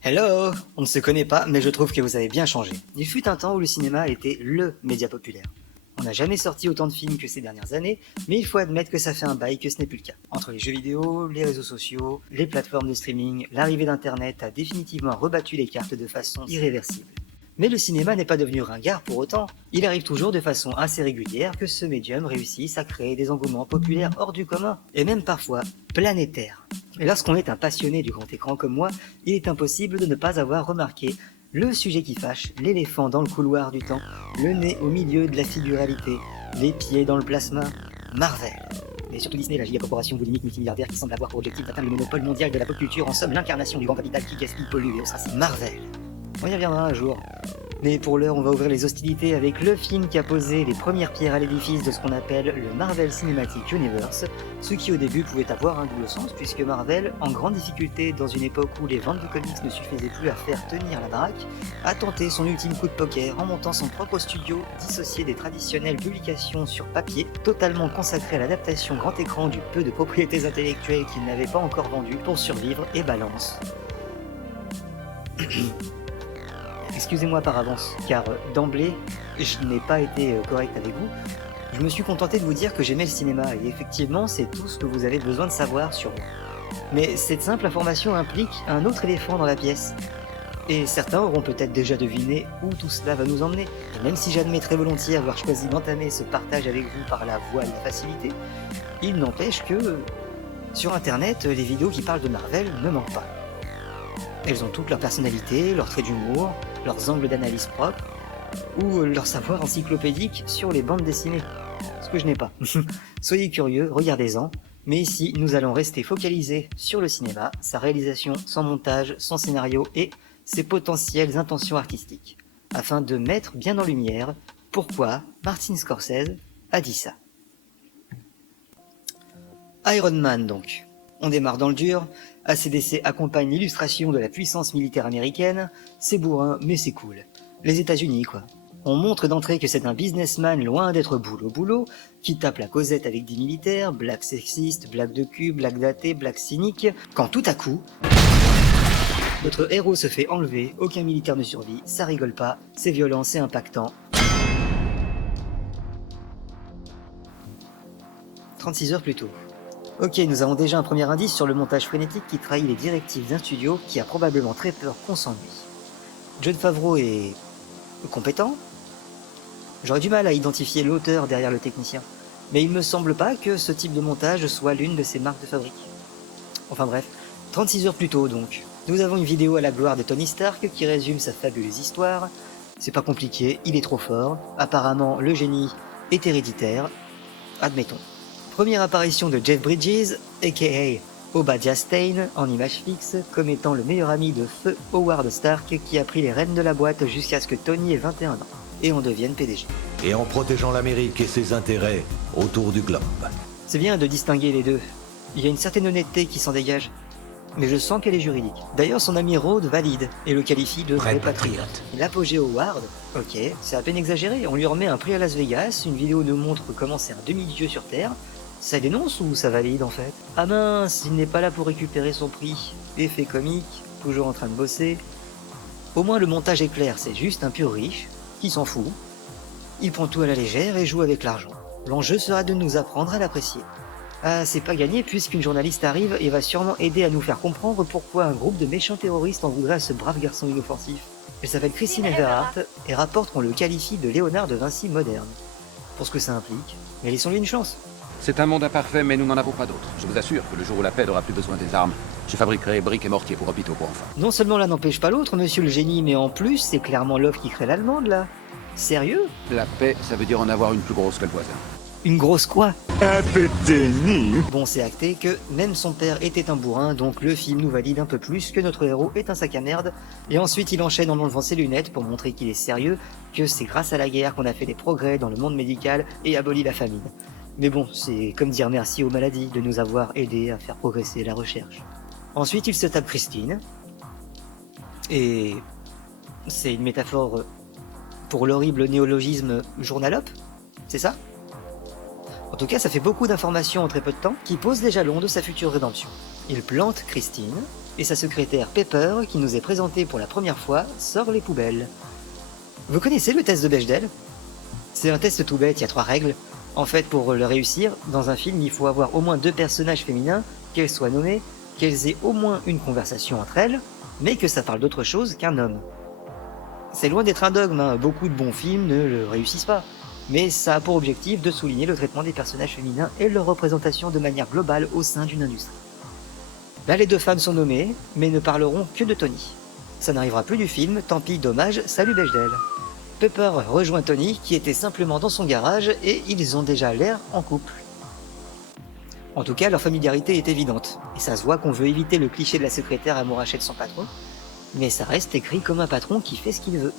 Hello! On ne se connaît pas, mais je trouve que vous avez bien changé. Il fut un temps où le cinéma était LE média populaire. On n'a jamais sorti autant de films que ces dernières années, mais il faut admettre que ça fait un bail que ce n'est plus le cas. Entre les jeux vidéo, les réseaux sociaux, les plateformes de streaming, l'arrivée d'internet a définitivement rebattu les cartes de façon irréversible. Mais le cinéma n'est pas devenu ringard pour autant. Il arrive toujours de façon assez régulière que ce médium réussisse à créer des engouements populaires hors du commun, et même parfois planétaires. Et lorsqu'on est un passionné du grand écran comme moi, il est impossible de ne pas avoir remarqué le sujet qui fâche, l'éléphant dans le couloir du temps, le nez au milieu de la figuralité, les pieds dans le plasma, Marvel. Et surtout Disney, la giga corporation boulimique multimilliardaire qui semble avoir pour objectif d'atteindre le monopole mondial de la pop culture, en somme l'incarnation du grand capital qui gaspille, pollue et ostracie. Marvel. On y reviendra un jour. Mais pour l'heure, on va ouvrir les hostilités avec le film qui a posé les premières pierres à l'édifice de ce qu'on appelle le Marvel Cinematic Universe, ce qui au début pouvait avoir un double sens puisque Marvel, en grande difficulté dans une époque où les ventes de comics ne suffisaient plus à faire tenir la baraque, a tenté son ultime coup de poker en montant son propre studio dissocié des traditionnelles publications sur papier, totalement consacré à l'adaptation grand écran du peu de propriétés intellectuelles qu'il n'avait pas encore vendues pour survivre et balance. Excusez-moi par avance, car d'emblée, je n'ai pas été correct avec vous. Je me suis contenté de vous dire que j'aimais le cinéma, et effectivement, c'est tout ce que vous avez besoin de savoir sur moi. Mais cette simple information implique un autre éléphant dans la pièce. Et certains auront peut-être déjà deviné où tout cela va nous emmener. Et même si j'admets très volontiers avoir choisi d'entamer ce partage avec vous par la voie de la facilité, il n'empêche que, sur internet, les vidéos qui parlent de Marvel ne manquent pas. Elles ont toutes leur personnalité, leurs traits d'humour, leurs angles d'analyse propres, ou leur savoir encyclopédique sur les bandes dessinées. Ce que je n'ai pas. Soyez curieux, regardez-en, mais ici nous allons rester focalisés sur le cinéma, sa réalisation, son montage, son scénario et ses potentielles intentions artistiques, afin de mettre bien en lumière pourquoi Martin Scorsese a dit ça. Iron Man donc. On démarre dans le dur, AC/DC accompagne l'illustration de la puissance militaire américaine, c'est bourrin mais c'est cool. Les États-Unis quoi. On montre d'entrée que c'est un businessman loin d'être boulot, qui tape la causette avec des militaires, blague sexiste, blague de cul, blague datée, blague cynique, quand tout à coup, notre héros se fait enlever, aucun militaire ne survit, ça rigole pas, c'est violent, c'est impactant. 36 heures plus tôt. Ok, nous avons déjà un premier indice sur le montage frénétique qui trahit les directives d'un studio qui a probablement très peur qu'on s'ennuie. Jon Favreau est compétent. J'aurais du mal à identifier l'auteur derrière le technicien, mais il me semble pas que ce type de montage soit l'une de ses marques de fabrique. Enfin bref, 36 heures plus tôt donc. Nous avons une vidéo à la gloire de Tony Stark qui résume sa fabuleuse histoire. C'est pas compliqué, il est trop fort. Apparemment, le génie est héréditaire. Admettons. Première apparition de Jeff Bridges, a.k.a. Obadiah Stane, en image fixe, comme étant le meilleur ami de feu Howard Stark qui a pris les rênes de la boîte jusqu'à ce que Tony ait 21 ans, et on devienne PDG. Et en protégeant l'Amérique et ses intérêts autour du globe. C'est bien de distinguer les deux. Il y a une certaine honnêteté qui s'en dégage, mais je sens qu'elle est juridique. D'ailleurs, son ami Rhodes valide, et le qualifie de vrai patriote. L'apogée Howard, ok, c'est à peine exagéré, on lui remet un prix à Las Vegas, une vidéo nous montre comment c'est un demi-dieu sur Terre. Ça dénonce ou ça valide en fait? Ah mince, il n'est pas là pour récupérer son prix. Effet comique, toujours en train de bosser. Au moins le montage est clair, c'est juste un pur riche, qui s'en fout. Il prend tout à la légère et joue avec l'argent. L'enjeu sera de nous apprendre à l'apprécier. Ah, c'est pas gagné puisqu'une journaliste arrive et va sûrement aider à nous faire comprendre pourquoi un groupe de méchants terroristes en voudrait à ce brave garçon inoffensif. Elle s'appelle Christine Everhart et rapporte qu'on le qualifie de Léonard de Vinci moderne. Pour ce que ça implique, mais laissons-lui une chance. C'est un monde imparfait, mais nous n'en avons pas d'autre. Je vous assure que le jour où la paix n'aura plus besoin des armes, je fabriquerai briques et mortiers pour hôpitaux pour enfants. Non seulement l'un n'empêche pas l'autre, monsieur le génie, mais en plus, c'est clairement l'œuf qui crée l'allemande, là. Sérieux? La paix, ça veut dire en avoir une plus grosse que le voisin. Une grosse quoi? Un peu de déni. Bon, c'est acté que même son père était un bourrin, donc le film nous valide un peu plus que notre héros est un sac à merde, et ensuite il enchaîne en enlevant ses lunettes pour montrer qu'il est sérieux, que c'est grâce à la guerre qu'on a fait des progrès dans le monde médical et aboli la famine. Mais bon, c'est comme dire merci aux maladies de nous avoir aidés à faire progresser la recherche. Ensuite, il se tape Christine. Et c'est une métaphore pour l'horrible néologisme journalope, c'est ça? En tout cas, ça fait beaucoup d'informations en très peu de temps qui posent les jalons de sa future rédemption. Il plante Christine, et sa secrétaire Pepper, qui nous est présentée pour la première fois, sort les poubelles. Vous connaissez le test de Bechdel? C'est un test tout bête, il y a 3 règles. En fait, pour le réussir, dans un film, il faut avoir au moins 2 personnages féminins, qu'elles soient nommées, qu'elles aient au moins une conversation entre elles, mais que ça parle d'autre chose qu'un homme. C'est loin d'être un dogme, hein. Beaucoup de bons films ne le réussissent pas, mais ça a pour objectif de souligner le traitement des personnages féminins et leur représentation de manière globale au sein d'une industrie. Là, les 2 femmes sont nommées, mais ne parleront que de Tony. Ça n'arrivera plus du film, tant pis, dommage, salut Bechdel. Pepper rejoint Tony, qui était simplement dans son garage, et ils ont déjà l'air en couple. En tout cas, leur familiarité est évidente, et ça se voit qu'on veut éviter le cliché de la secrétaire amourachée de son patron, mais ça reste écrit comme un patron qui fait ce qu'il veut,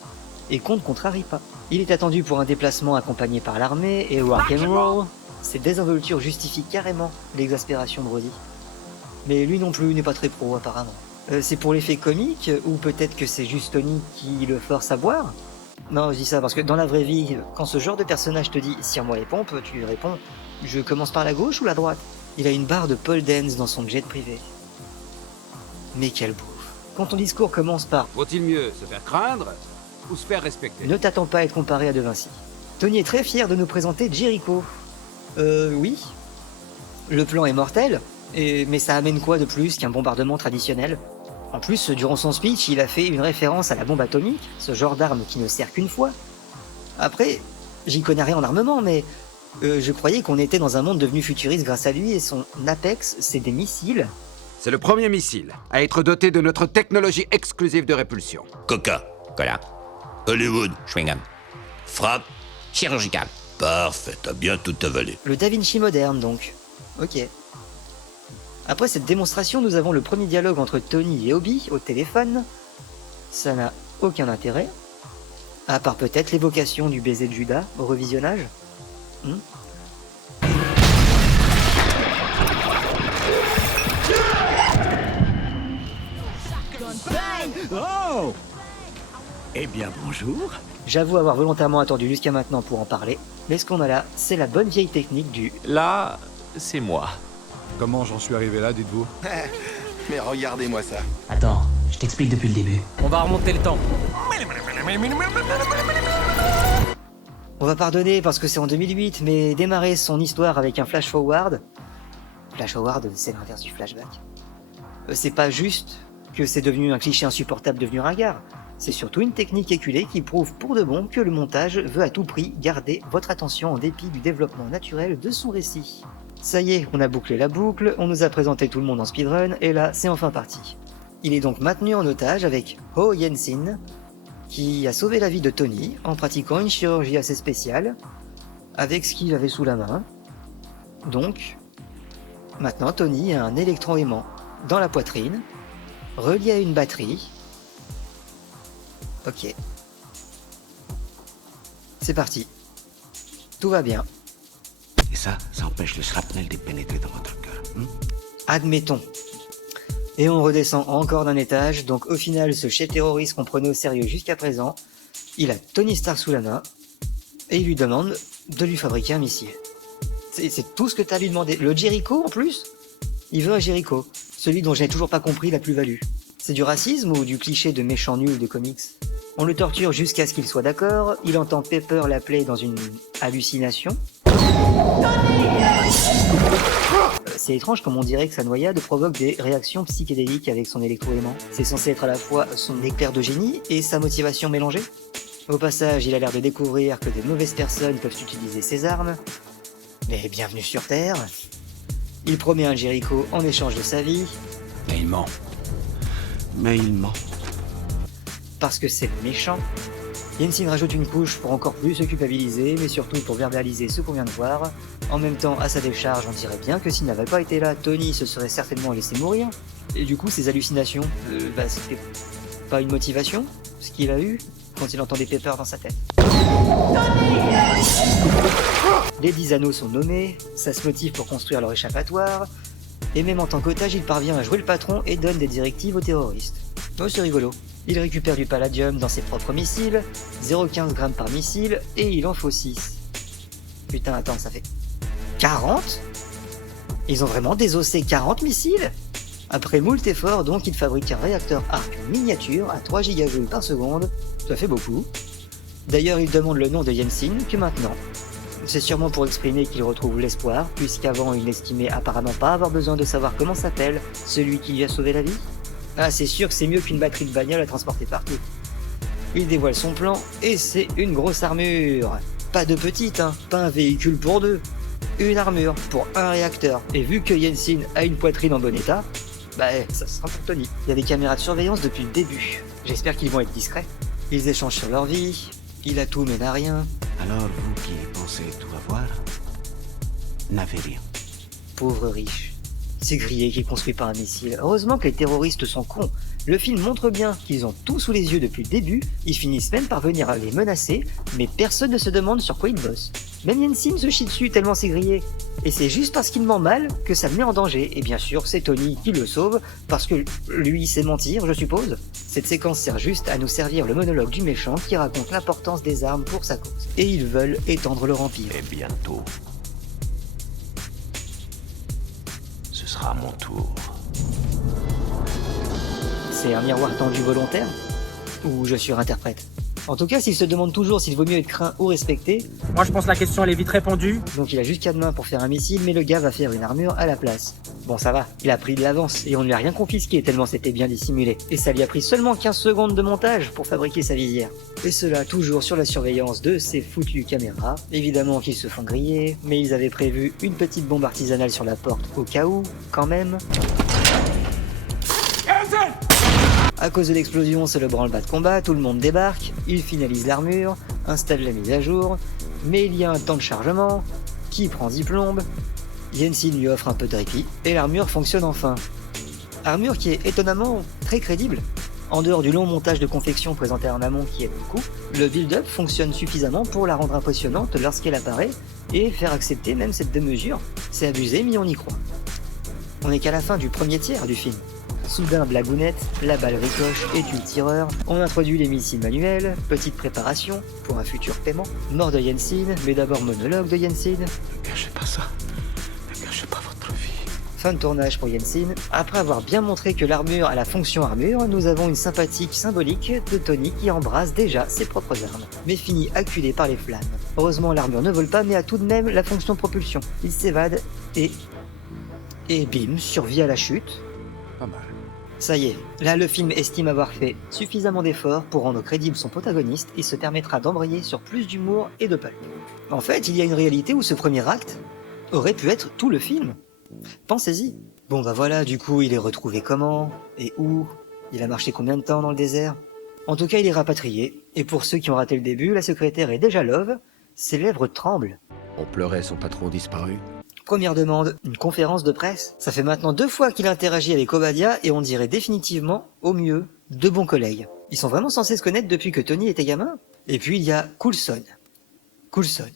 et qu'on ne contrarie pas. Il est attendu pour un déplacement accompagné par l'armée, et rock'n'roll, cette désinvolture justifie carrément l'exaspération de Brody. Mais lui non plus n'est pas très pro apparemment. C'est pour l'effet comique, ou peut-être que c'est juste Tony qui le force à boire? Non, je dis ça parce que dans la vraie vie, quand ce genre de personnage te dit « Cire-moi les pompes », tu lui réponds « Je commence par la gauche ou la droite ?» Il a une barre de pole dance dans son jet privé. Mais quel bouffe. Quand ton discours commence par « Vaut-il mieux se faire craindre ou se faire respecter? Ne t'attends pas à être comparé à De Vinci. Tony est très fier de nous présenter Jericho. Oui. Le plan est mortel, mais ça amène quoi de plus qu'un bombardement traditionnel? En plus, durant son speech, il a fait une référence à la bombe atomique, ce genre d'arme qui ne sert qu'une fois. Après, j'y connais rien en armement, mais je croyais qu'on était dans un monde devenu futuriste grâce à lui et son apex, c'est des missiles. C'est le premier missile à être doté de notre technologie exclusive de répulsion. Coca. Cola. Hollywood. Chewing-gum. Frappe. Chirurgical. Parfait, t'as bien tout avalé. Le Da Vinci moderne, donc. Ok. Après cette démonstration, nous avons le premier dialogue entre Tony et Obi au téléphone. Ça n'a aucun intérêt. À part peut-être l'évocation du baiser de Judas au revisionnage. Oh! Eh bien, bonjour. J'avoue avoir volontairement attendu jusqu'à maintenant pour en parler, mais ce qu'on a là, c'est la bonne vieille technique du Là, c'est moi. Comment j'en suis arrivé là, dites-vous? Mais regardez-moi ça. Attends, je t'explique depuis le début. On va remonter le temps. On va pardonner parce que c'est en 2008, mais démarrer son histoire avec un flash-forward... Flash-forward, c'est l'inverse du flashback. C'est pas juste que c'est devenu un cliché insupportable devenu ringard. C'est surtout une technique éculée qui prouve pour de bon que le montage veut à tout prix garder votre attention en dépit du développement naturel de son récit. Ça y est, on a bouclé la boucle, on nous a présenté tout le monde en speedrun, et là, c'est enfin parti. Il est donc maintenu en otage avec Ho Yen-sin, qui a sauvé la vie de Tony en pratiquant une chirurgie assez spéciale, avec ce qu'il avait sous la main. Donc, maintenant Tony a un électro-aimant dans la poitrine, relié à une batterie. Ok. C'est parti. Tout va bien. Et ça empêche le shrapnel de pénétrer dans votre cœur. Admettons. Et on redescend encore d'un étage, donc au final, ce chef terroriste qu'on prenait au sérieux jusqu'à présent, il a Tony Stark sous la main, et il lui demande de lui fabriquer un missile. C'est tout ce que t'as à lui demander. Le Jericho, en plus? Il veut un Jericho, celui dont j'ai toujours pas compris la plus-value. C'est du racisme ou du cliché de méchant nul de comics? On le torture jusqu'à ce qu'il soit d'accord, il entend Pepper l'appeler dans une hallucination. C'est étrange comme on dirait que sa noyade provoque des réactions psychédéliques avec son électro-aimant. C'est censé être à la fois son éclair de génie et sa motivation mélangée. Au passage, il a l'air de découvrir que des mauvaises personnes peuvent utiliser ses armes. Mais bienvenue sur Terre. Il promet un Jericho en échange de sa vie. Mais il ment. Mais il ment. Parce que c'est le méchant. Yensin rajoute une couche pour encore plus se culpabiliser, mais surtout pour verbaliser ce qu'on vient de voir. En même temps, à sa décharge, on dirait bien que s'il n'avait pas été là, Tony se serait certainement laissé mourir. Et du coup, ces hallucinations, c'était pas une motivation, ce qu'il a eu quand il entendait Pepper dans sa tête. Les 10 anneaux sont nommés, ça se motive pour construire leur échappatoire, et même en tant qu'otage, il parvient à jouer le patron et donne des directives aux terroristes. Oh, c'est rigolo. Il récupère du palladium dans ses propres missiles, 0,15 g par missile, et il en faut 6. Putain, attends, ça fait 40? Ils ont vraiment désossé 40 missiles? Après moult efforts, donc, il fabrique un réacteur arc miniature à 3 gigajoules par seconde, ça fait beaucoup. D'ailleurs, il demande le nom de Yeltsin que maintenant. C'est sûrement pour exprimer qu'il retrouve l'espoir, puisqu'avant il n'estimait apparemment pas avoir besoin de savoir comment s'appelle celui qui lui a sauvé la vie. Ah, c'est sûr que c'est mieux qu'une batterie de bagnole à transporter partout. Il dévoile son plan, et c'est une grosse armure. Pas de petite, hein, pas un véhicule pour deux. Une armure pour un réacteur. Et vu que Yeltsin a une poitrine en bon état, bah ça sera pour Tony. Il y a des caméras de surveillance depuis le début. J'espère qu'ils vont être discrets. Ils échangent sur leur vie, il a tout mais n'a rien. Alors, vous qui pensez tout avoir, n'avez rien. Pauvre riche. C'est grillé qui construit pas un missile. Heureusement que les terroristes sont cons. Le film montre bien qu'ils ont tout sous les yeux depuis le début, ils finissent même par venir les menacer, mais personne ne se demande sur quoi ils bossent. Même Yeltsin se chie dessus tellement c'est grillé. Et c'est juste parce qu'il ment mal que ça le met en danger. Et bien sûr, c'est Tony qui le sauve, parce que lui sait mentir, je suppose. Cette séquence sert juste à nous servir le monologue du méchant qui raconte l'importance des armes pour sa cause. Et ils veulent étendre leur empire. Et bientôt, ce sera mon tour. C'est un miroir tendu volontaire? Ou je surinterprète? En tout cas, s'il se demande toujours s'il vaut mieux être craint ou respecté... Moi je pense que la question elle est vite répondue. Donc il a juste 4 mains pour faire un missile, mais le gars va faire une armure à la place. Bon ça va, il a pris de l'avance, et on ne lui a rien confisqué tellement c'était bien dissimulé. Et ça lui a pris seulement 15 secondes de montage pour fabriquer sa visière. Et cela toujours sur la surveillance de ces foutues caméras. Évidemment qu'ils se font griller, mais ils avaient prévu une petite bombe artisanale sur la porte au cas où, quand même... À cause de l'explosion, c'est le branle-bas de combat, tout le monde débarque, il finalise l'armure, installe la mise à jour, mais il y a un temps de chargement, qui prend 10 plombes, Yeltsin lui offre un peu de répit, et l'armure fonctionne enfin. Armure qui est étonnamment très crédible. En dehors du long montage de confection présenté en amont qui aide beaucoup, le build-up fonctionne suffisamment pour la rendre impressionnante lorsqu'elle apparaît, et faire accepter même cette démesure. C'est abusé, mais on y croit. On n'est qu'à la fin du premier tiers du film. Soudain blagounette, la balle ricoche et tue le tireur, on introduit les missiles manuels, petite préparation pour un futur paiement, mort de Yeltsin, mais d'abord monologue de Yeltsin. Ne cachez pas ça, ne cachez pas votre vie. Fin de tournage pour Yeltsin. Après avoir bien montré que l'armure a la fonction armure, nous avons une sympathique symbolique de Tony qui embrasse déjà ses propres armes, mais finit acculé par les flammes. Heureusement l'armure ne vole pas mais a tout de même la fonction propulsion. Il s'évade et bim, survit à la chute. Pas mal. Ça y est, là le film estime avoir fait suffisamment d'efforts pour rendre crédible son protagoniste et se permettra d'embrayer sur plus d'humour et de pulp. En fait, il y a une réalité où ce premier acte aurait pu être tout le film. Pensez-y. Bon bah voilà, du coup il est retrouvé comment? Et où? Il a marché combien de temps dans le désert? En tout cas il est rapatrié, et pour ceux qui ont raté le début, la secrétaire est déjà love, ses lèvres tremblent. On pleurait son patron disparu. Première demande, une conférence de presse. Ça fait maintenant 2 fois qu'il interagit avec Obadiah et on dirait définitivement, au mieux, 2 bons collègues. Ils sont vraiment censés se connaître depuis que Tony était gamin. Et puis il y a Coulson. Coulson.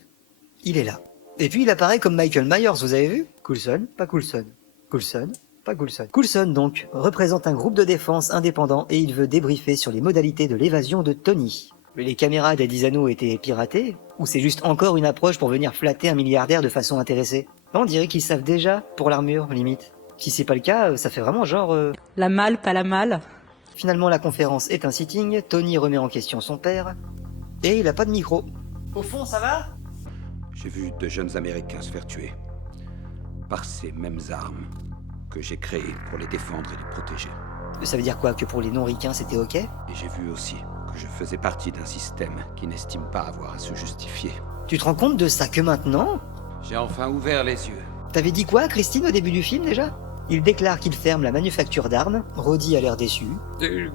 Il est là. Et puis il apparaît comme Michael Myers, vous avez vu? Coulson, pas Coulson. Coulson, pas Coulson. Coulson donc représente un groupe de défense indépendant et il veut débriefer sur les modalités de l'évasion de Tony. Mais les caméras d'Eddie Zano étaient piratées? Ou c'est juste encore une approche pour venir flatter un milliardaire de façon intéressée? On dirait qu'ils savent déjà pour l'armure, limite. Si c'est pas le cas, ça fait vraiment genre... La malle, pas la malle. Finalement, la conférence est un sitting, Tony remet en question son père, et il a pas de micro. Au fond, ça va? J'ai vu 2 jeunes Américains se faire tuer. Par ces mêmes armes que j'ai créées pour les défendre et les protéger. Ça veut dire quoi, que pour les non-ricains c'était ok? Et j'ai vu aussi que je faisais partie d'un système qui n'estime pas avoir à se justifier. Tu te rends compte de ça que maintenant? J'ai enfin ouvert les yeux. T'avais dit quoi, Christine, au début du film, déjà? Il déclare qu'il ferme la manufacture d'armes, Roddy a l'air déçu. Je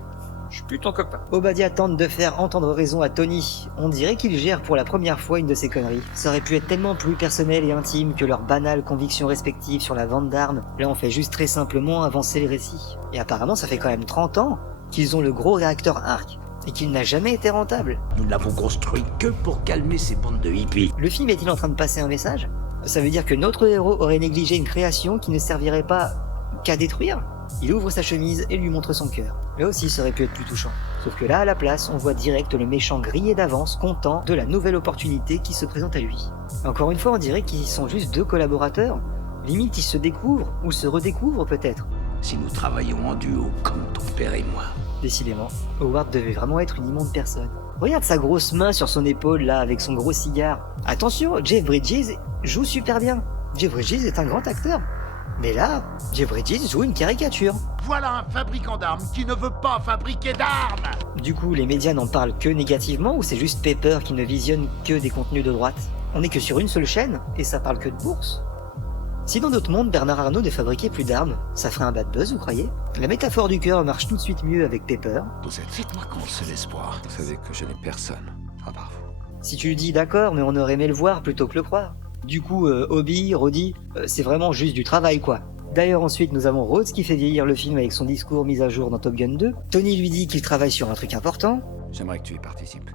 suis plus ton copain. Obadiah tente de faire entendre raison à Tony. On dirait qu'il gère pour la première fois une de ses conneries. Ça aurait pu être tellement plus personnel et intime que leurs banales convictions respectives sur la vente d'armes. Là, on fait juste très simplement avancer le récit. Et apparemment, ça fait quand même 30 ans qu'ils ont le gros réacteur Arc. Et qu'il n'a jamais été rentable. Nous ne l'avons construit que pour calmer ces bandes de hippies. Le film est-il en train de passer un message? Ça veut dire que notre héros aurait négligé une création qui ne servirait pas qu'à détruire? Il ouvre sa chemise et lui montre son cœur. Là aussi, ça aurait pu être plus touchant. Sauf que là, à la place, on voit direct le méchant grillé d'avance, content de la nouvelle opportunité qui se présente à lui. Encore une fois, on dirait qu'ils sont juste 2 collaborateurs. Limite, ils se découvrent, ou se redécouvrent peut-être. si nous travaillions en duo comme ton père et moi. Décidément, Howard devait vraiment être une immonde personne. Regarde sa grosse main sur son épaule là, avec son gros cigare. Attention, Jeff Bridges joue super bien. Jeff Bridges est un grand acteur. Mais là, Jeff Bridges joue une caricature. Voilà un fabricant d'armes qui ne veut pas fabriquer d'armes. Du coup, les médias n'en parlent que négativement ou c'est juste Pepper qui ne visionne que des contenus de droite? On n'est que sur une seule chaîne et ça parle que de bourse. Si dans d'autres mondes, Bernard Arnault ne fabriquait plus d'armes, ça ferait un bad buzz, vous croyez? La métaphore du cœur marche tout de suite mieux avec Pepper. Vous êtes... Faites-moi qu'on seul espoir. Vous savez que je n'ai personne, à part vous. Si tu le dis, d'accord, mais on aurait aimé le voir plutôt que le croire. Du coup, Obi, Roddy, c'est vraiment juste du travail, quoi. D'ailleurs, ensuite, nous avons Rhodes qui fait vieillir le film avec son discours mis à jour dans Top Gun 2. Tony lui dit qu'il travaille sur un truc important. J'aimerais que tu y participes.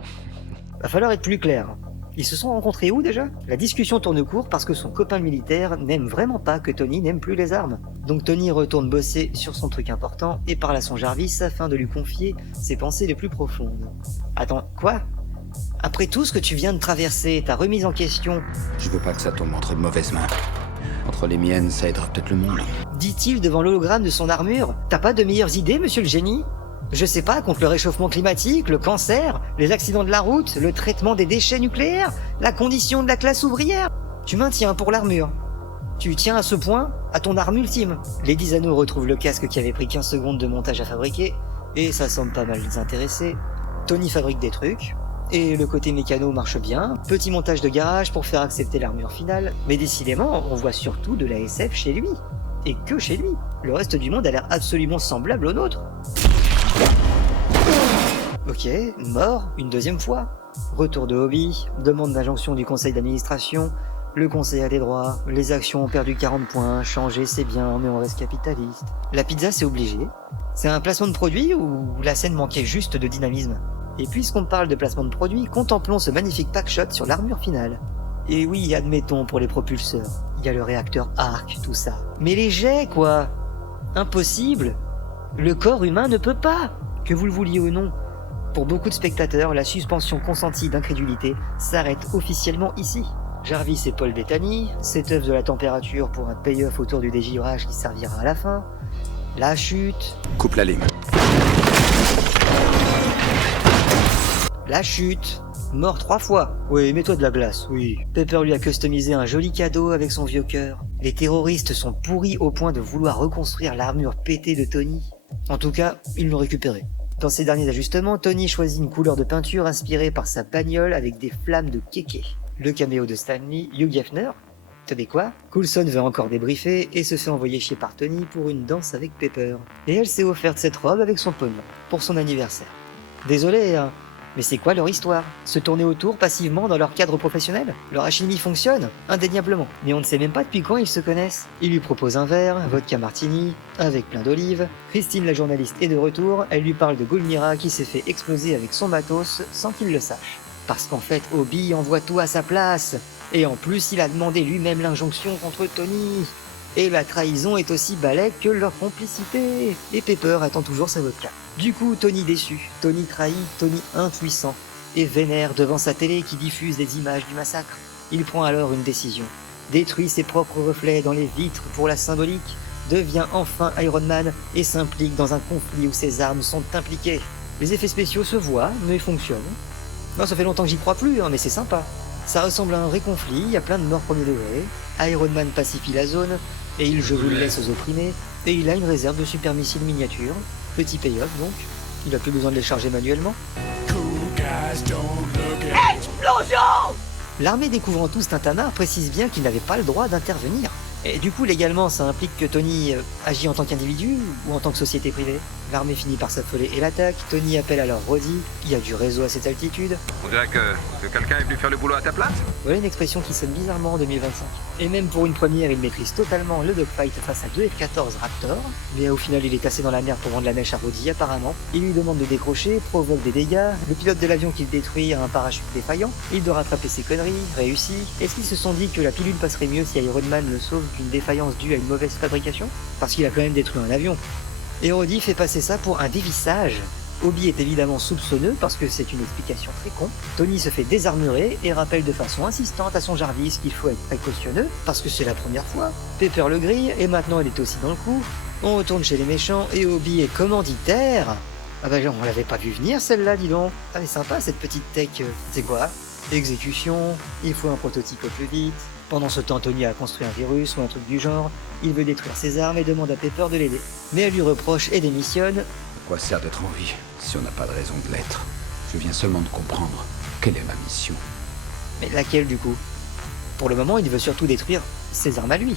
Va falloir être plus clair. Ils se sont rencontrés où déjà? La discussion tourne court parce que son copain militaire n'aime vraiment pas que Tony n'aime plus les armes. Donc Tony retourne bosser sur son truc important et parle à son Jarvis afin de lui confier ses pensées les plus profondes. Attends, quoi? Après tout ce que tu viens de traverser, ta remise en question... Je veux pas que ça tombe entre de mauvaises mains. Entre les miennes, ça aidera peut-être le monde. Dit-il devant l'hologramme de son armure. T'as pas de meilleures idées, monsieur le génie? Je sais pas, contre le réchauffement climatique, le cancer, les accidents de la route, le traitement des déchets nucléaires, la condition de la classe ouvrière. Tu maintiens pour l'armure. Tu tiens à ce point à ton arme ultime. Lady Zano retrouve le casque qui avait pris 15 secondes de montage à fabriquer, et ça semble pas mal les intéresser. Tony fabrique des trucs, et le côté mécano marche bien. Petit montage de garage pour faire accepter l'armure finale, mais décidément, on voit surtout de la SF chez lui. Et que chez lui. Le reste du monde a l'air absolument semblable au nôtre. Ok, mort, une deuxième fois. Retour de Hobby, demande d'injonction du conseil d'administration, le conseil a des droits, les actions ont perdu 40 points, changer c'est bien, mais on reste capitaliste. La pizza c'est obligé. C'est un placement de produit ou la scène manquait juste de dynamisme? Et puisqu'on parle de placement de produit, contemplons ce magnifique packshot sur l'armure finale. Et oui, admettons pour les propulseurs, il y a le réacteur Arc, tout ça. Mais les jets quoi? Impossible. Le corps humain ne peut pas, que vous le vouliez ou non. Pour beaucoup de spectateurs, la suspension consentie d'incrédulité s'arrête officiellement ici. Jarvis et Paul Bettany, cette œuvre de la température pour un payoff autour du dégivrage qui servira à la fin. La chute. Coupe la lime. La chute. Mort 3 fois. Oui, mets-toi de la glace, oui. Pepper lui a customisé un joli cadeau avec son vieux cœur. Les terroristes sont pourris au point de vouloir reconstruire l'armure pétée de Tony. En tout cas, ils l'ont récupérée. Dans ces derniers ajustements, Tony choisit une couleur de peinture inspirée par sa bagnole avec des flammes de kéké. Le caméo de Stanley, Hugh Hefner. Tenez quoi? Coulson veut encore débriefer et se fait envoyer chier par Tony pour une danse avec Pepper. Et elle s'est offerte cette robe avec son pognon, pour son anniversaire. Désolé, hein, mais c'est quoi leur histoire? Se tourner autour passivement dans leur cadre professionnel? Leur alchimie fonctionne, indéniablement. Mais on ne sait même pas depuis quand ils se connaissent. Il lui propose un verre, vodka martini, avec plein d'olives. Christine la journaliste est de retour, elle lui parle de Gulmira qui s'est fait exploser avec son matos sans qu'il le sache. Parce qu'en fait, Obi envoie tout à sa place. Et en plus, il a demandé lui-même l'injonction contre Tony. Et la trahison est aussi balèque que leur complicité. Et Pepper attend toujours sa vodka. Du coup, Tony déçu, Tony trahi, Tony impuissant, et vénère devant sa télé qui diffuse les images du massacre. Il prend alors une décision. Détruit ses propres reflets dans les vitres pour la symbolique, devient enfin Iron Man et s'implique dans un conflit où ses armes sont impliquées. Les effets spéciaux se voient, mais fonctionnent. Non, ça fait longtemps que j'y crois plus, hein, mais c'est sympa. Ça ressemble à un vrai conflit, il y a plein de morts premier degré. Iron Man pacifie la zone, et il je vous le laisse aux opprimés, et il a une réserve de super missiles miniatures. Petit payoff donc, il a plus besoin de les charger manuellement. Explosion! L'armée découvrant tout Tintana précise bien qu'il n'avait pas le droit d'intervenir. Et du coup, légalement, ça implique que Tony agit en tant qu'individu ou en tant que société privée. L'armée finit par s'affoler et l'attaque. Tony appelle alors Roddy. Il y a du réseau à cette altitude. On dirait que quelqu'un est venu faire le boulot à ta place. Voilà une expression qui sonne bizarrement en 2025. Et même pour une première, il maîtrise totalement le dogfight face à 2 F-14 Raptor. Mais au final, il est cassé dans la mer pour vendre la mèche à Roddy apparemment. Il lui demande de décrocher, provoque des dégâts. Le pilote de l'avion qu'il détruit a un parachute défaillant. Il doit rattraper ses conneries, réussit. Est-ce qu'ils se sont dit que la pilule passerait mieux si Iron Man le sauve qu'une défaillance due à une mauvaise fabrication? Parce qu'il a quand même détruit un avion. Et Roddy fait passer ça pour un dévissage. Obi est évidemment soupçonneux parce que c'est une explication très con. Tony se fait désarmurer et rappelle de façon insistante à son Jarvis qu'il faut être précautionneux parce que c'est la première fois. Pepper le grille et maintenant elle est aussi dans le coup. On retourne chez les méchants et Obi est commanditaire. Ah bah on l'avait pas vu venir celle-là, dis donc. Ah mais sympa cette petite tech. C'est quoi? Exécution, il faut un prototype au plus vite. Pendant ce temps, Tony a construit un virus ou un truc du genre. Il veut détruire ses armes et demande à Pepper de l'aider. Mais elle lui reproche et démissionne. À quoi sert d'être en vie si on n'a pas de raison de l'être? Je viens seulement de comprendre quelle est ma mission. Mais laquelle du coup? Pour le moment, il veut surtout détruire ses armes à lui.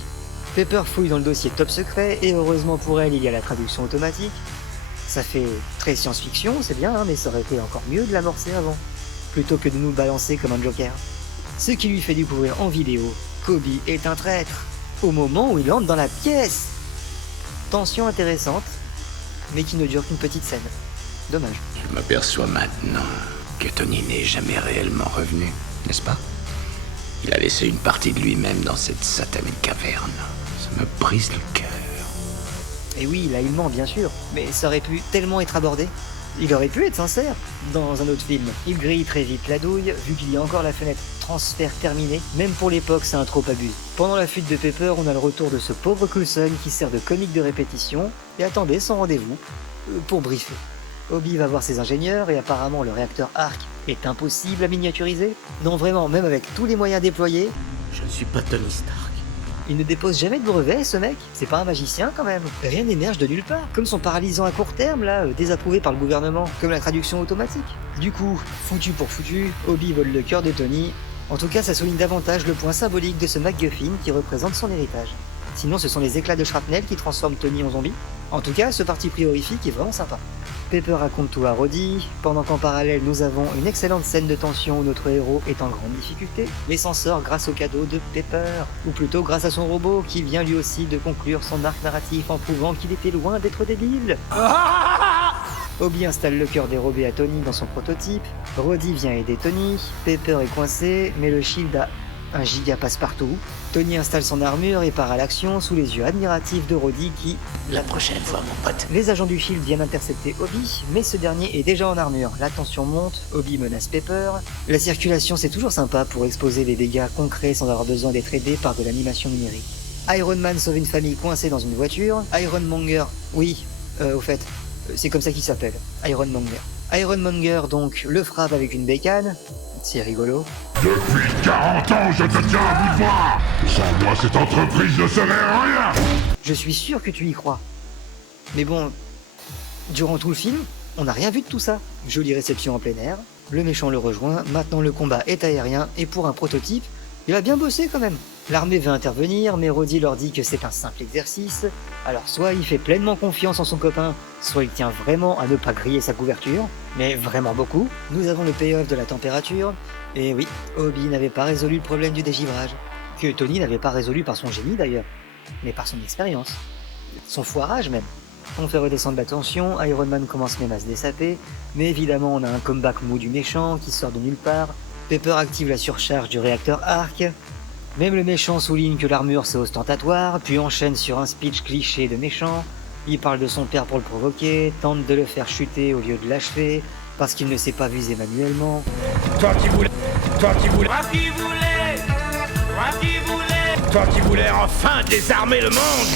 Pepper fouille dans le dossier top secret et heureusement pour elle, il y a la traduction automatique. Ça fait très science-fiction, c'est bien, hein, mais ça aurait été encore mieux de l'amorcer avant, plutôt que de nous balancer comme un joker. Ce qui lui fait découvrir en vidéo qu'Obi est un traître, au moment où il entre dans la pièce. Tension intéressante, mais qui ne dure qu'une petite scène. Dommage. Je m'aperçois maintenant que Tony n'est jamais réellement revenu, n'est-ce pas? Il a laissé une partie de lui-même dans cette satanée caverne. Ça me brise le cœur. Et oui, là il ment bien sûr, mais ça aurait pu tellement être abordé. Il aurait pu être sincère dans un autre film. Il grille très vite la douille, vu qu'il y a encore la fenêtre transfert terminée. Même pour l'époque, c'est un trop abus. Pendant la fuite de Pepper, on a le retour de ce pauvre Coulson qui sert de comique de répétition. Et attendez, sans rendez-vous, pour briefer. Obi va voir ses ingénieurs et apparemment le réacteur Arc est impossible à miniaturiser. Non vraiment, même avec tous les moyens déployés. Je ne suis pas Tony Stark. Il ne dépose jamais de brevet, ce mec. C'est pas un magicien, quand même. Rien n'émerge de nulle part. Comme son paralysant à court terme, là, désapprouvé par le gouvernement. Comme la traduction automatique. Du coup, foutu pour foutu, Obi vole le cœur de Tony. En tout cas, ça souligne davantage le point symbolique de ce MacGuffin qui représente son héritage. Sinon, ce sont les éclats de shrapnel qui transforment Tony en zombie. En tout cas, ce parti pris horrifique est vraiment sympa. Pepper raconte tout à Roddy, pendant qu'en parallèle nous avons une excellente scène de tension où notre héros est en grande difficulté, mais s'en sort grâce au cadeau de Pepper, ou plutôt grâce à son robot qui vient lui aussi de conclure son arc narratif en prouvant qu'il était loin d'être débile. Obi installe le cœur dérobé à Tony dans son prototype, Roddy vient aider Tony, Pepper est coincé, mais le shield a un giga passe-partout. Tony installe son armure et part à l'action sous les yeux admiratifs de Roddy qui... La prochaine fois, mon pote. Les agents du Shield viennent intercepter Obi, mais ce dernier est déjà en armure. La tension monte, Obi menace Pepper. La circulation, c'est toujours sympa pour exposer des dégâts concrets sans avoir besoin d'être aidé par de l'animation numérique. Iron Man sauve une famille coincée dans une voiture. Ironmonger, oui, au fait, c'est comme ça qu'il s'appelle, Ironmonger. Ironmonger, donc, le frappe avec une bécane. C'est rigolo. Depuis 40 ans, je te tiens à bout de bras. Sans moi, cette entreprise ne serait rien. Je suis sûr que tu y crois. Mais bon, durant tout le film, on n'a rien vu de tout ça. Jolie réception en plein air, le méchant le rejoint, maintenant le combat est aérien, et pour un prototype, il a bien bossé quand même. L'armée veut intervenir, mais Roddy leur dit que c'est un simple exercice, alors soit il fait pleinement confiance en son copain, soit il tient vraiment à ne pas griller sa couverture, mais vraiment beaucoup. Nous avons le payoff de la température, et oui, Obi n'avait pas résolu le problème du dégivrage, que Tony n'avait pas résolu par son génie d'ailleurs, mais par son expérience. Son foirage même. On fait redescendre la tension, Iron Man commence même à se dessaper, mais évidemment on a un comeback mou du méchant qui sort de nulle part, Pepper active la surcharge du réacteur Arc, même le méchant souligne que l'armure c'est ostentatoire, puis enchaîne sur un speech cliché de méchant, il parle de son père pour le provoquer, tente de le faire chuter au lieu de l'achever, parce qu'il ne sait pas viser manuellement. Toi qui voulais enfin désarmer le monde,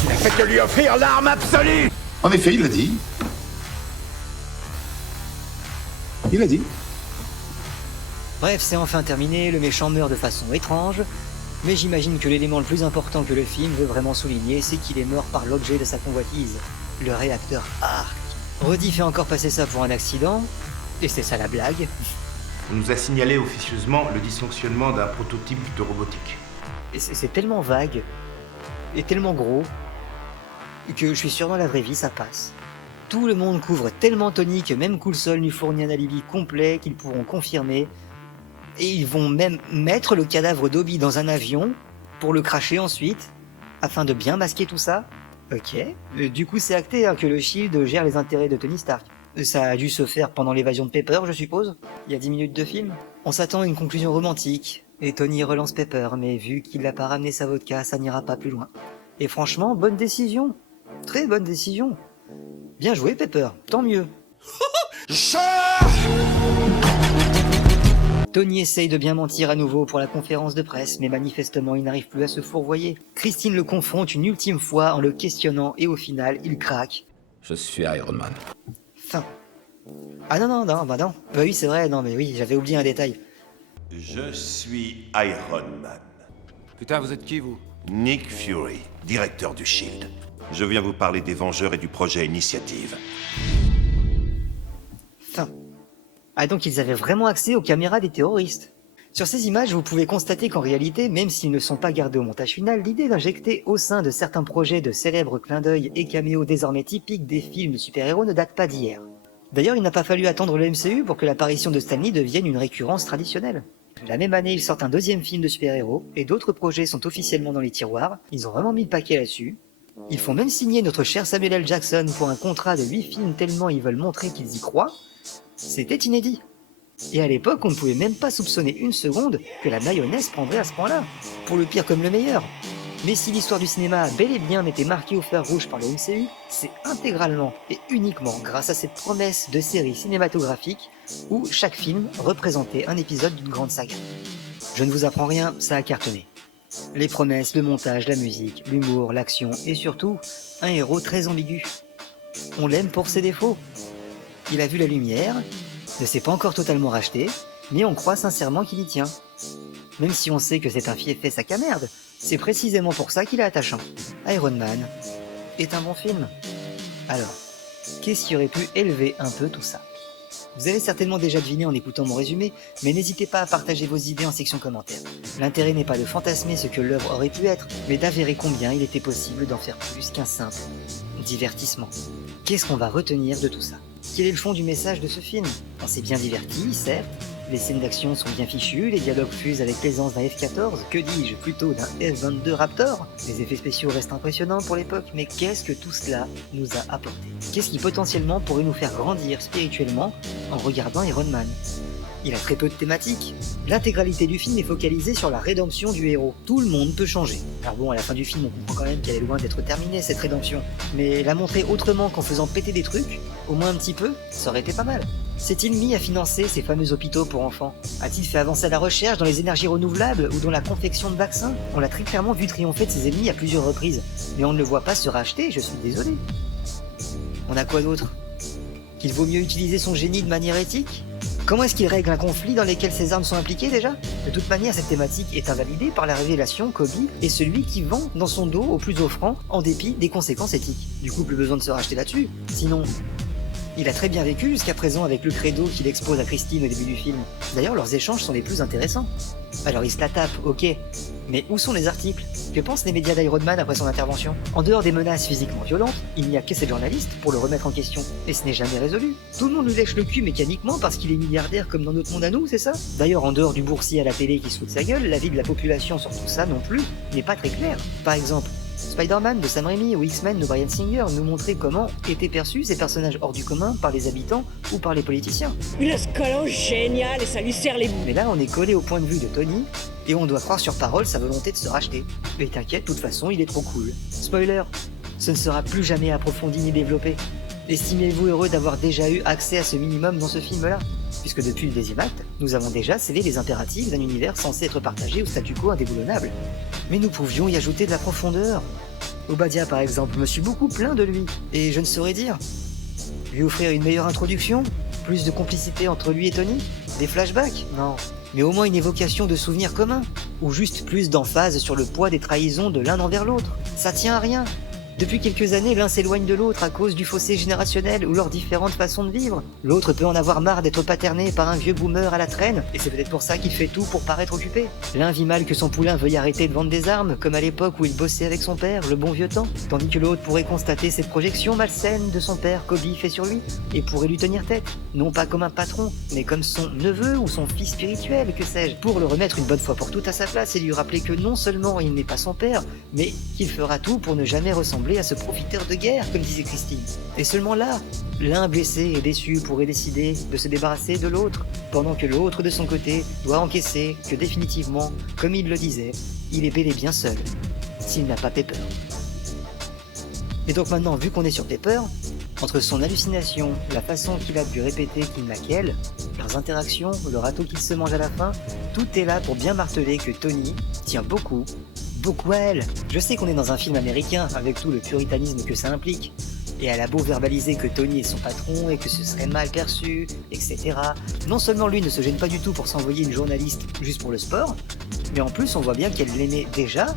tu n'as fait que lui offrir l'arme absolue. En effet, il l'a dit. Il a dit. Bref, c'est enfin terminé, le méchant meurt de façon étrange, mais j'imagine que l'élément le plus important que le film veut vraiment souligner, c'est qu'il est mort par l'objet de sa convoitise, le réacteur Arc. Roddy fait encore passer ça pour un accident, et c'est ça la blague. On nous a signalé officieusement le dysfonctionnement d'un prototype de robotique. Et c'est tellement vague, et tellement gros, que je suis sûr dans la vraie vie ça passe. Tout le monde couvre tellement Tony que même Coulson lui fournit un alibi complet qu'ils pourront confirmer, et ils vont même mettre le cadavre d'Obi dans un avion pour le cracher ensuite, afin de bien masquer tout ça. Ok. Du coup c'est acté que le Shield gère les intérêts de Tony Stark. Ça a dû se faire pendant l'évasion de Pepper, je suppose. Il y a 10 minutes de film. On s'attend à une conclusion romantique, et Tony relance Pepper, mais vu qu'il n'a pas ramené sa vodka, ça n'ira pas plus loin. Et franchement, bonne décision. Très bonne décision. Bien joué Pepper, tant mieux. Tony essaye de bien mentir à nouveau pour la conférence de presse, mais manifestement il n'arrive plus à se fourvoyer. Christine le confronte une ultime fois en le questionnant et au final, il craque. Je suis Iron Man. Fin. Ah non. Bah oui, c'est vrai, non mais oui, j'avais oublié un détail. Je suis Iron Man. Putain, vous êtes qui, vous? Nick Fury, directeur du SHIELD. Je viens vous parler des Vengeurs et du projet Initiative. Fin. Ah donc ils avaient vraiment accès aux caméras des terroristes. Sur ces images, vous pouvez constater qu'en réalité, même s'ils ne sont pas gardés au montage final, l'idée d'injecter au sein de certains projets de célèbres clins d'œil et caméos désormais typiques des films de super-héros ne date pas d'hier. D'ailleurs, il n'a pas fallu attendre le MCU pour que l'apparition de Stan Lee devienne une récurrence traditionnelle. La même année, ils sortent un deuxième film de super-héros, et d'autres projets sont officiellement dans les tiroirs, ils ont vraiment mis le paquet là-dessus. Ils font même signer notre cher Samuel L. Jackson pour un contrat de 8 films tellement ils veulent montrer qu'ils y croient. C'était inédit. Et à l'époque, on ne pouvait même pas soupçonner une seconde que la mayonnaise prendrait à ce point-là, pour le pire comme le meilleur. Mais si l'histoire du cinéma a bel et bien été marquée au fer rouge par le MCU, c'est intégralement et uniquement grâce à cette promesse de série cinématographique où chaque film représentait un épisode d'une grande saga. Je ne vous apprends rien, ça a cartonné. Les promesses, le montage, la musique, l'humour, l'action et surtout, un héros très ambigu. On l'aime pour ses défauts. Il a vu la lumière, ne s'est pas encore totalement racheté, mais on croit sincèrement qu'il y tient. Même si on sait que c'est un fiefé sac à merde, c'est précisément pour ça qu'il est attachant. Iron Man est un bon film. Alors, qu'est-ce qui aurait pu élever un peu tout ça? Vous avez certainement déjà deviné en écoutant mon résumé, mais n'hésitez pas à partager vos idées en section commentaires. L'intérêt n'est pas de fantasmer ce que l'œuvre aurait pu être, mais d'avérer combien il était possible d'en faire plus qu'un simple divertissement. Qu'est-ce qu'on va retenir de tout ça? Quel est le fond du message de ce film? On s'est bien diverti, certes, les scènes d'action sont bien fichues, les dialogues fusent avec l'aisance d'un F-14, que dis-je, plutôt d'un F-22 Raptor. Les effets spéciaux restent impressionnants pour l'époque, mais qu'est-ce que tout cela nous a apporté? Qu'est-ce qui potentiellement pourrait nous faire grandir spirituellement en regardant Iron Man? Il a très peu de thématiques. L'intégralité du film est focalisée sur la rédemption du héros. Tout le monde peut changer. Alors bon, à la fin du film, on comprend quand même qu'elle est loin d'être terminée, cette rédemption. Mais la montrer autrement qu'en faisant péter des trucs, au moins un petit peu, ça aurait été pas mal. S'est-il mis à financer ces fameux hôpitaux pour enfants? A-t-il fait avancer la recherche dans les énergies renouvelables ou dans la confection de vaccins? On l'a très clairement vu triompher de ses ennemis à plusieurs reprises. Mais on ne le voit pas se racheter, je suis désolé. On a quoi d'autre? Qu'il vaut mieux utiliser son génie de manière éthique? Comment est-ce qu'il règle un conflit dans lequel ses armes sont impliquées déjà? De toute manière, cette thématique est invalidée par la révélation qu'Obi est celui qui vend dans son dos au plus offrant en dépit des conséquences éthiques. Du coup, plus besoin de se racheter là-dessus. Sinon, il a très bien vécu jusqu'à présent avec le credo qu'il expose à Christine au début du film. D'ailleurs, leurs échanges sont les plus intéressants. Alors il se la tape, ok, mais où sont les articles? Que pensent les médias d'Iron Man après son intervention? En dehors des menaces physiquement violentes, il n'y a que ces journalistes pour le remettre en question, et ce n'est jamais résolu. Tout le monde lui lèche le cul mécaniquement parce qu'il est milliardaire comme dans notre monde à nous, c'est ça? D'ailleurs, en dehors du boursier à la télé qui se fout de sa gueule, l'avis de la population sur tout ça non plus n'est pas très clair. Par exemple, Spider-Man de Sam Raimi ou X-Men de Bryan Singer nous montraient comment étaient perçus ces personnages hors du commun par les habitants ou par les politiciens. Il a ce collant génial et ça lui serre les bouts. Mais là, on est collé au point de vue de Tony et on doit croire sur parole sa volonté de se racheter. Mais t'inquiète, de toute façon, il est trop cool. Spoiler, ce ne sera plus jamais approfondi ni développé. Estimez-vous heureux d'avoir déjà eu accès à ce minimum dans ce film-là? Puisque depuis le deuxième acte, nous avons déjà scellé les impératifs d'un univers censé être partagé au statu quo indéboulonnable. Mais nous pouvions y ajouter de la profondeur. Obadiah par exemple, me suis beaucoup plaint de lui, et je ne saurais dire. Lui offrir une meilleure introduction? Plus de complicité entre lui et Tony? Des flashbacks? Non. Mais au moins une évocation de souvenirs communs? Ou juste plus d'emphase sur le poids des trahisons de l'un envers l'autre? Ça tient à rien. Depuis quelques années, l'un s'éloigne de l'autre à cause du fossé générationnel ou leurs différentes façons de vivre. L'autre peut en avoir marre d'être paterné par un vieux boomer à la traîne, et c'est peut-être pour ça qu'il fait tout pour paraître occupé. L'un vit mal que son poulain veuille arrêter de vendre des armes, comme à l'époque où il bossait avec son père, le bon vieux temps, tandis que l'autre pourrait constater cette projection malsaine de son père qu'Obi fait sur lui, et pourrait lui tenir tête, non pas comme un patron, mais comme son neveu ou son fils spirituel, que sais-je, pour le remettre une bonne fois pour toutes à sa place et lui rappeler que non seulement il n'est pas son père, mais qu'il fera tout pour ne jamais ressembler à ce profiteur de guerre, comme disait Christine. Et seulement là, l'un blessé et déçu pourrait décider de se débarrasser de l'autre, pendant que l'autre de son côté doit encaisser que définitivement, comme il le disait, il est bel et bien seul, s'il n'a pas Pepper. Et donc maintenant, vu qu'on est sur Pepper, Entre son hallucination, la façon qu'il a de lui répéter qu'il n'a qu'elle, leurs interactions, le râteau qu'il se mange à la fin, tout est là pour bien marteler que Tony tient beaucoup à elle. Je sais qu'on est dans un film américain, avec tout le puritanisme que ça implique, et elle a beau verbaliser que Tony est son patron et que ce serait mal perçu, etc. Non seulement lui ne se gêne pas du tout pour s'envoyer une journaliste juste pour le sport, mais en plus on voit bien qu'elle l'aimait déjà,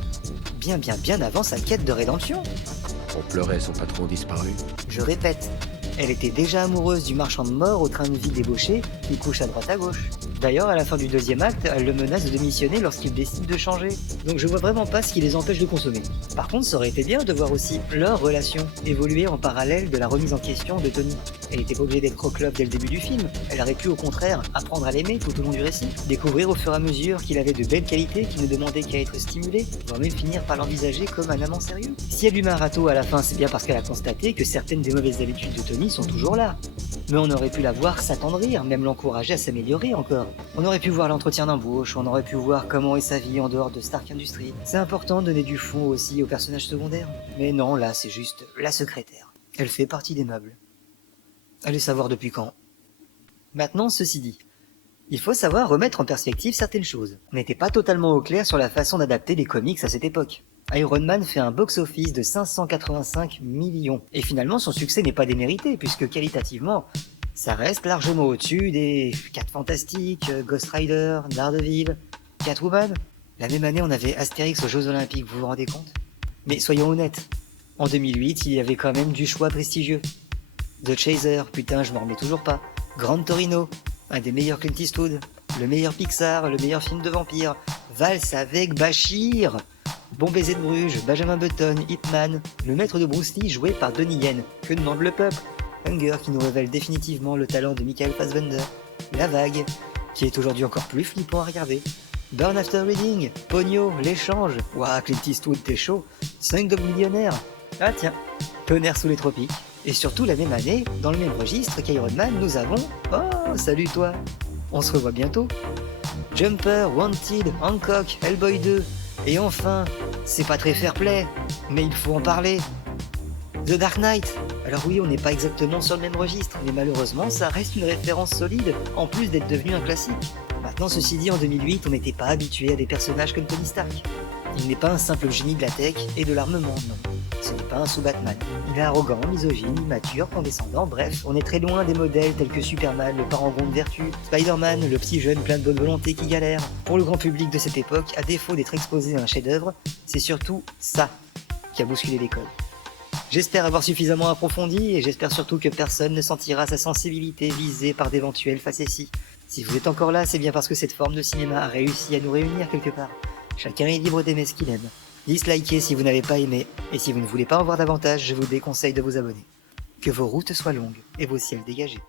bien avant sa quête de rédemption. On pleurait son patron disparu. Je répète, elle était déjà amoureuse du marchand de mort au train de vie débauché qui couche à droite à gauche. D'ailleurs, à la fin du deuxième acte, elle le menace de démissionner lorsqu'il décide de changer. Donc je vois vraiment pas ce qui les empêche de consommer. Par contre, ça aurait été bien de voir aussi leur relation évoluer en parallèle de la remise en question de Tony. Elle était pas obligée d'être croque-love dès le début du film. Elle aurait pu au contraire apprendre à l'aimer tout au long du récit, découvrir au fur et à mesure qu'il avait de belles qualités qui ne demandaient qu'à être stimulées, voire même finir par l'envisager comme un amant sérieux. Si elle lui met un râteau à la fin, c'est bien parce qu'elle a constaté que certaines des mauvaises habitudes de Tony sont toujours là. Mais on aurait pu la voir s'attendrir, même l'encourager à s'améliorer encore. On aurait pu voir l'entretien d'embauche, on aurait pu voir comment est sa vie en dehors de Stark Industries. C'est important de donner du fond aussi aux personnages secondaires. Mais non, là c'est juste la secrétaire. Elle fait partie des meubles. Allez savoir depuis quand. Maintenant, ceci dit, il faut savoir remettre en perspective certaines choses. On n'était pas totalement au clair sur la façon d'adapter les comics à cette époque. Iron Man fait un box-office de 585 millions. Et finalement, son succès n'est pas démérité, puisque qualitativement, ça reste largement au-dessus des 4 Fantastiques, Ghost Rider, Daredevil, Catwoman. La même année, on avait Astérix aux Jeux Olympiques, vous vous rendez compte? Mais soyons honnêtes, en 2008, il y avait quand même du choix prestigieux. The Chaser, putain, je m'en remets toujours pas. Gran Torino, un des meilleurs Clint Eastwood, le meilleur Pixar, le meilleur film de vampire, Valse avec Bachir, Bon baiser de Bruges, Benjamin Button, Ip Man, le maître de Bruce Lee joué par Donnie Yen, que demande le peuple, Hunger qui nous révèle définitivement le talent de Michael Fassbender, La Vague, qui est aujourd'hui encore plus flippant à regarder, Burn After Reading, Pogno, L'échange, ouah Clint Eastwood t'es chaud, 5 de millionnaire, ah tiens, Tonnerre sous les tropiques, et surtout la même année, dans le même registre qu'Iron Man, nous avons, oh salut toi, on se revoit bientôt, Jumper, Wanted, Hancock, Hellboy 2, et enfin, c'est pas très fair-play, mais il faut en parler. The Dark Knight. Alors oui, on n'est pas exactement sur le même registre, mais malheureusement, ça reste une référence solide, en plus d'être devenu un classique. Maintenant, ceci dit, en 2008, on n'était pas habitué à des personnages comme Tony Stark. Il n'est pas un simple génie de la tech et de l'armement, non. Ce n'est pas un sous-Batman. Il est arrogant, misogyne, immature, condescendant, bref, on est très loin des modèles tels que Superman, le parangon de vertu, Spider-Man, le petit jeune plein de bonne volonté qui galère. Pour le grand public de cette époque, à défaut d'être exposé à un chef-d'œuvre, c'est surtout ça qui a bousculé les codes. J'espère avoir suffisamment approfondi et j'espère surtout que personne ne sentira sa sensibilité visée par d'éventuels facéties. Si vous êtes encore là, c'est bien parce que cette forme de cinéma a réussi à nous réunir quelque part. Chacun est libre d'aimer ce qu'il aime. Dislikez si vous n'avez pas aimé, et si vous ne voulez pas en voir davantage, je vous déconseille de vous abonner. Que vos routes soient longues et vos ciels dégagés.